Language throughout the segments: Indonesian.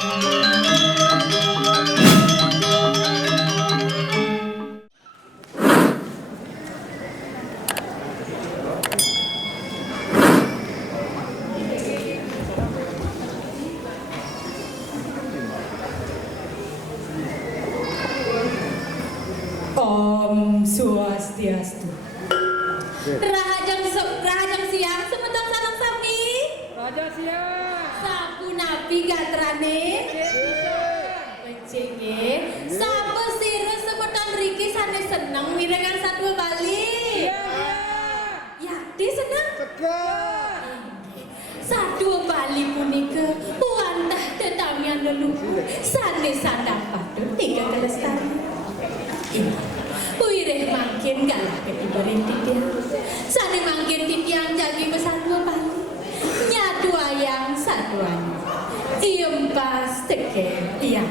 Om Swastiastu. Rahajang siang semetang sanang sami. Raja siang. Sapu napi gatrane. Becenge. Sapu sira semetang riki sane seneng mirengan satwa Bali. Yakti seneng. Segar. Satwa Bali punika wantah tetamian leluhur sane sandang patut tiga kelestarian. Wireh mangkin galah ketibarin titiang sane mangkin titiang jagi besatwa Bali nyatu ayang satuan iempas teke iang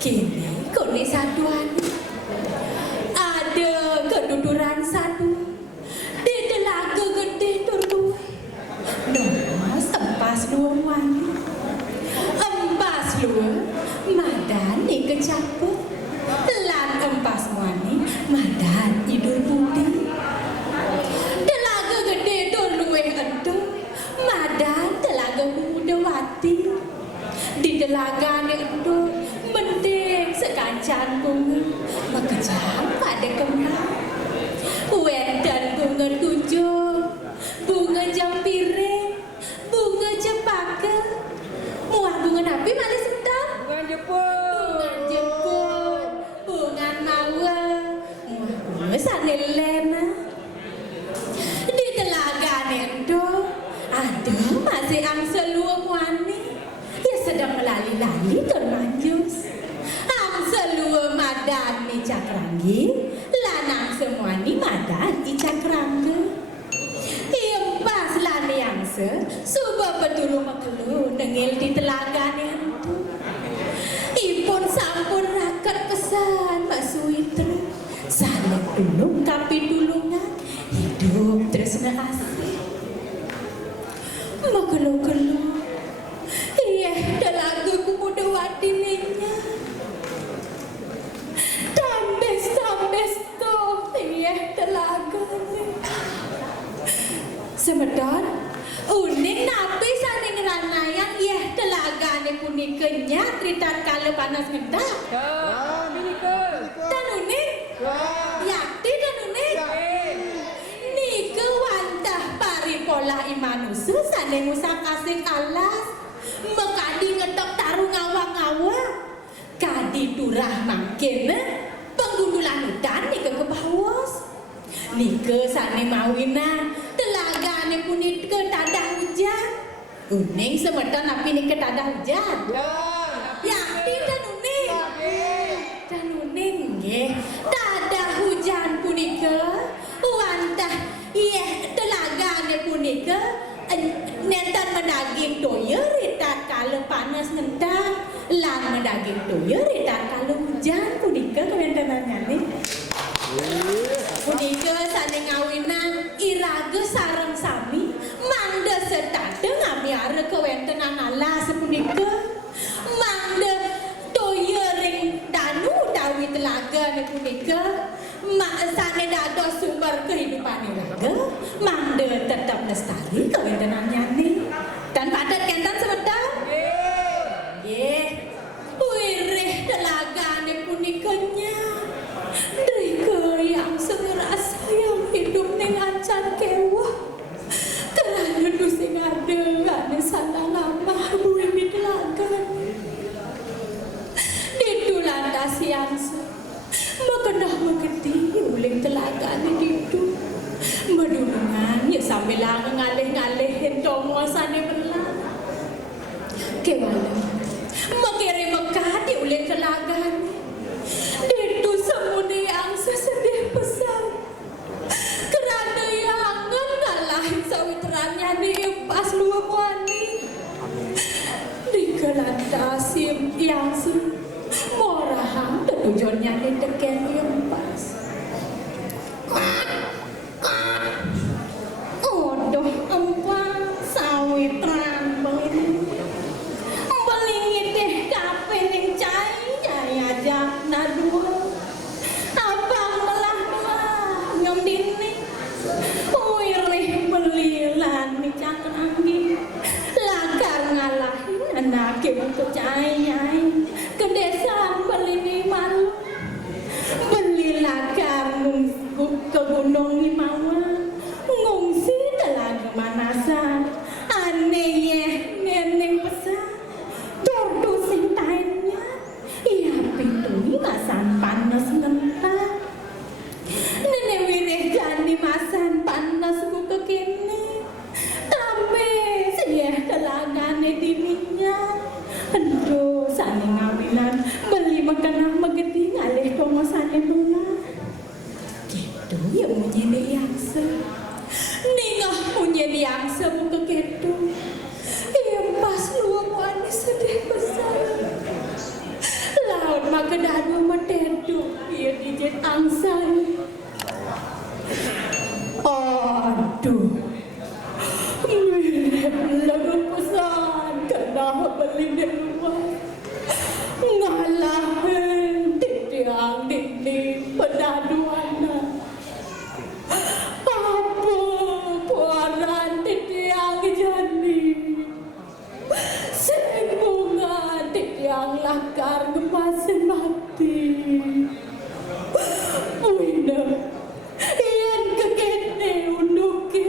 kini kone satuan ada keduduran satu di telaga gede turun nomas empas dua wani empas dua madan di kecampur lan empas wani madan idul putih telaga gede dor luweh ento madan telaga muda wati di telaga ne ento mendek sekancan bunga makejam pada kembang wedan bunga tujuh bunga jampire bunga cempaka muah bunga napi malis sedap Bukan jepun. bungan mawa sane lema di telaga nendo ada masih angsa luang wani ya sedang melali-lali ton manjus angsa luang madan ni cakrangi lanang semuani madan di cakrangga iempas lani angsa suba petulu makelu nengil di telaga nendo ipun sampun rakat pesan Mbak Suwitra saling tulung kapi tulungan hidup tresna asih makelu-kelu iya telaga muda wati linya tambes to iya telaga semedon unik napi saning ranayang iya telaga ne punika nya tritat kala panas ngendak dan unik yakti dan unik nika wantah paripola imanusu sane musak asing alas mekadi ngetok taru ngawang-ngawang kadi turah mangkin penggundulan hutan nika kebawas nika sane mawina telaga ne punika tadah hujan uning semeton api nika tadah hujan yakti dan uning dan uning nggih tadah hujan punika wantah iya telaga ne punika nenten mendaging toya ritat kala panas nentang lan mendaging toya ritat kala hujan punika kewentenanane punika sane ngawinan iraga sareng sami mangda setade ngamiara kewentenan alas punika mangda toya ring danu dawi telaga ne punika sane dados sumber kehidupan iraga mangda tetap lestari kewentenannya ni dan padat kentan sebentar nggih wireh telaga ne punika nya drika yang sengerasa yang hidup ning acan kewah terlalu dusing ada ane sana lama bumi telaga ditulan dasiang makendah mengerti uling telaga ni ditu medungan ya sambil ngalih-ngalih hentong muasane belang kewala makere mekati uling telaga ni ditu semune yang sesedih pesan kerana yangan ngalahin sawitrannya di pas luar wani di kelantasim yang morahan tujuannya di teken yang pas odoh empat sawitran beli untuk cahaya ke desa beli malu belilah kamu ke gunung Himawan ngungsi telaga manasan anehnya neneng pesan tordu sintainya ia pintu masan panas mentah nenek wireh jani masan panas ku kekini tambe siya telagane dininya aduh sani ngawilan beli makanan magedi ngalih pengosane mula gitu ya menjadi yangsa ningah menjadi yangsa buka gitu yang pas luang sedih besar laut maka dadu metedu ia dijit angsan aduh mirip lagu pesan kena beli di luar ngalahin titiang dinding pedaduan apa puaran titiang jani bunga titiang lakar gemasin mati Wina ian kekene unduki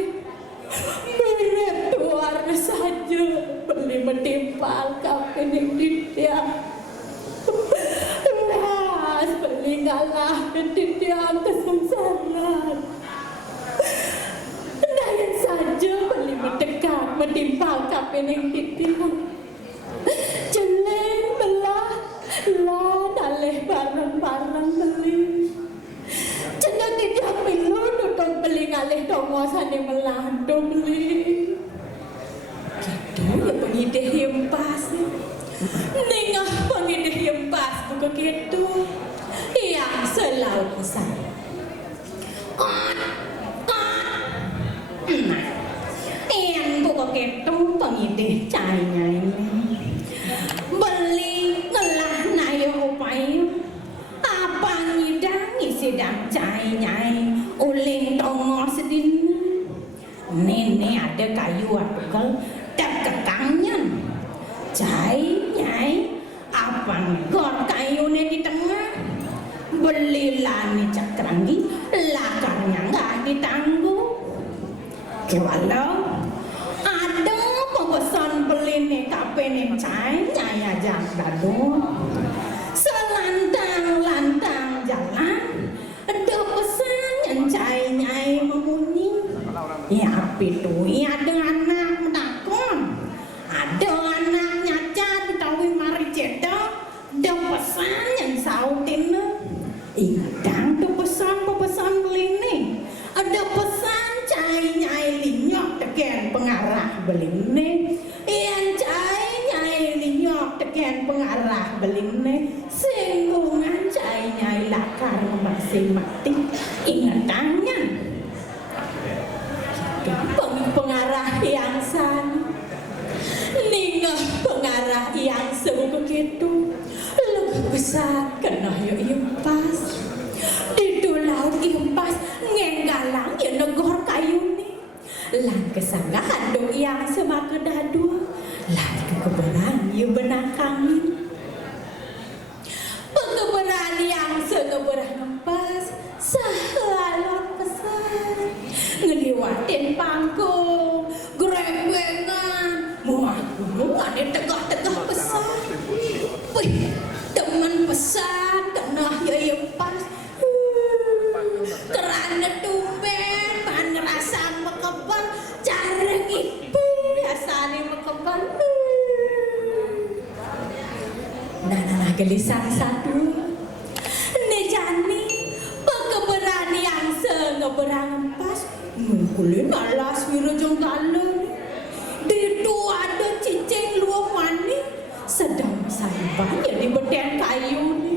mirip tuar saja beli metimpal kapening titiang ras beli ngalah titiang kesengsaraan dayan saja beli mendekat metimpal kapening titiang jeleng belah lah daleh barang-barang beli cendak tidak pilu duduk beli ngalih dongosan yang melandu beli gitu ya pengideh hempas nengah pengideh hempas buka gitu yang selalu pesan yang buka gitu pengideh cahaya ini beli ngelah nayo upayo apa ngidang sedang cahaya uling tongo sedin nenek ada kayu atukal tak ketangnya cahaya apa ngor kayunya di tengah belilah nih cakrangi lakarnya nggak ditangguh kewalau ada pemesan beli nih kapenin cahaya jam dadu selantang-lantang jalan ada pesan yang cahaya memunyi ya pitu ya ada anak menakon ada anak nyacat tahu mari cedak ada pesan yang sautin ingatang tuh pesan beli nih ada pesan cahaya linyok teken pengarah beli nih yang cahaya linyok teken pengarah beli nih singgungan cahaya lakar masih mati ingatannya pengarah yang san ningah pengarah yang sebuah begitu lebih besar kena yuk impas di laut impas ngenggalang ya negor kayu ni lang kesanggahan do yang semaka dadu lang kekeberan ya benakangin pengeberan yang sekeberan empas sahalot pesan ngeliwatin panggung gerengengan muat di tegah-tegah pesan wih teman pesan kena ya empas kerana tumben bahan ngerasa mekebal cara ngipi asani mekebal nah gelisah satu nejani pekeberan yang sengeberang pas ngkulin alas wirujung galon di itu ada cicing luang mani sedang sayupannya di beden kayu ni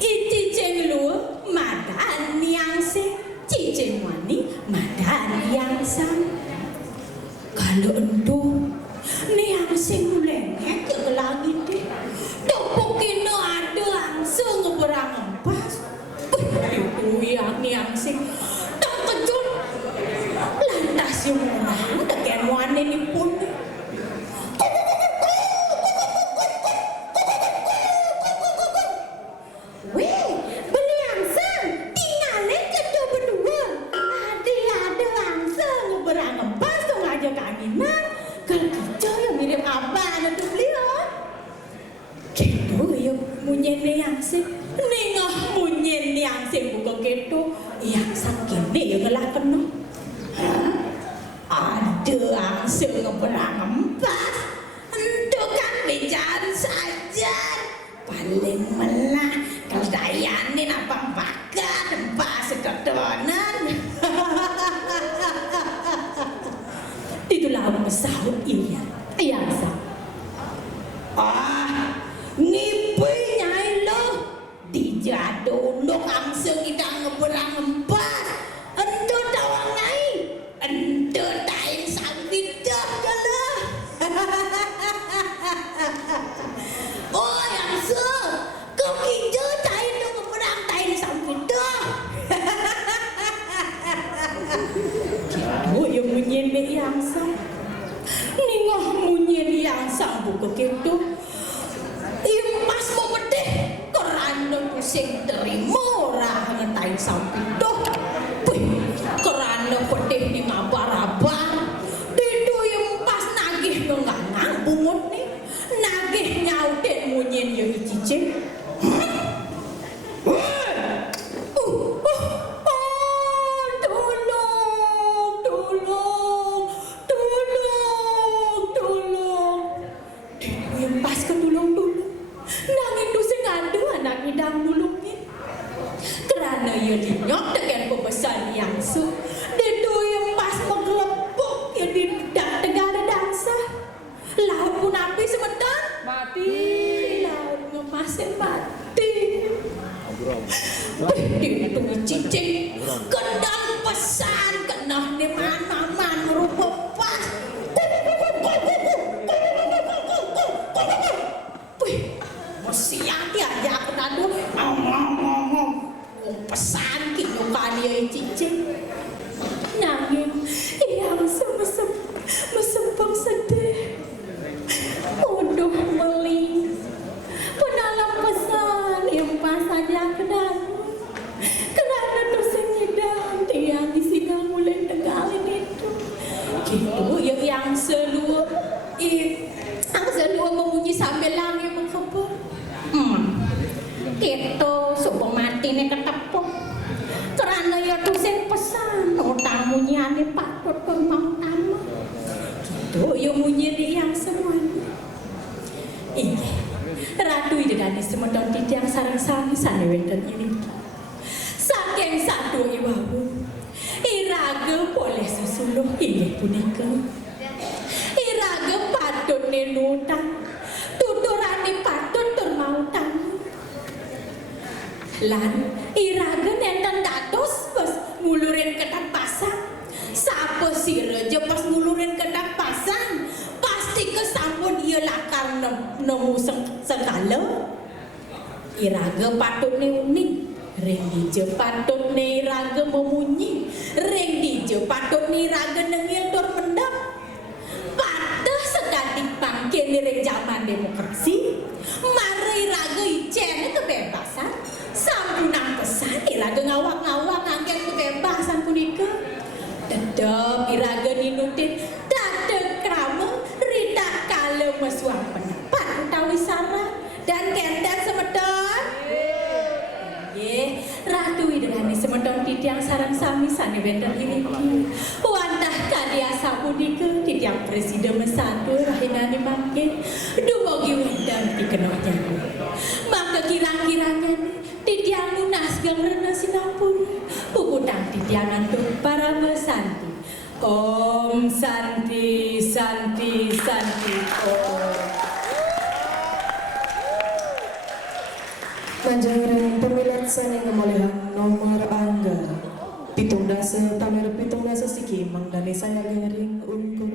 cicing luang madan yang se cicing mani madan yang sang kalau entu ni yang sing lengek ke langit ni topokin ada langsung ngeberang empas itu yang sing tak kejut lantas yung orang deken wane ni pun angseng ngeberang empat. Itu kan bicara saja. Paling melah keldayanin apa bakar empat sekedonan. Itulah mesahut iya. Yang sah. Ngipi nyai lo. Dijaduluk angseng kita ngeberang empat. Ento tawang nyai. Ento tain sambit dah lah. Oh yang se, kau kita tain tu ngeberang tain sambit dah. Oh yang munyin be yang sang. Ningah munyin yang sang buka gitu. Impas mau bedeh kerana pusing terima orang ngetain sambit dah. Kerana pedih ni ngabar-abar. Didu yang pas nagih ngangang bungut ni. Nagih nyautin munyin yang cicing. Tolong. Didu yang pas ke tolong. Nangin tu sengadu anak hidang nulungin. Kerana ia dinyok dengan pembesan yang su. Didu yang pas menggelepuk ia tidak tegara dansa. Laut pun api sebentar. Mati. Laut ngemasin mati. Didu cicing. Kendang pesan kenah di mana-mana rupa pas. Siang dia ajak nadu pesan kilo kali cicing nangis yang mesempang sedih udah beli penalam pesan yang pas ajak nadu kerana dosen nyedang dia di sini mulai tegalin itu gitu yang seluruh memunyi sambil langit mengkebur. Itu supaya mati ni ketepuk. Kerana ya dosen pesan utang munyiane patut bermau tamu. Gitu ya munyi yang semuanya. Iya. Ratu ide dani semedang tiang sarang-sarang sana wenten ini. Saking satu iwawu. Iraga boleh susuluh ini punika. Iraga patut ni nutang. Tuturane patut termautan. Lan iraga nenten dados pas ngulurin kedak pasang. Sapa siraja pas ngulurin kedak pasang pasti kesampun ia lakar nemu segala. Iraga patut ni unik. Ring dije patut ni iraga memunyi. Ring dije patut ni iraga nengil tur mendap. Patah sekali bangkit ni ring zaman demokrasi. Mari iraga ijen kebebasan. Sampunang pesan iraga ngawak-ngawak ngangkat kebebasan punika. Tetap iraga ninutin dada krama rita kala mesuang pendapat utawi saran dan kendan semedon. Ye, ratu idane semedon titiang sarang sami sane wenten iriki. Wantah kadiasa punika titiang presiden mesatu rahinane mangke dumugi wendang dikenal jago. Maka kirang-kirangnya titiang lunas gang rena sinapura puputang titiangan tu para mesanti. Om Santi Santi Santi Om. Panjangirang pemilat sani ngemolehan nomor angga. Pitung dasa tamer pitung dasa siki mangdani saya garing unkur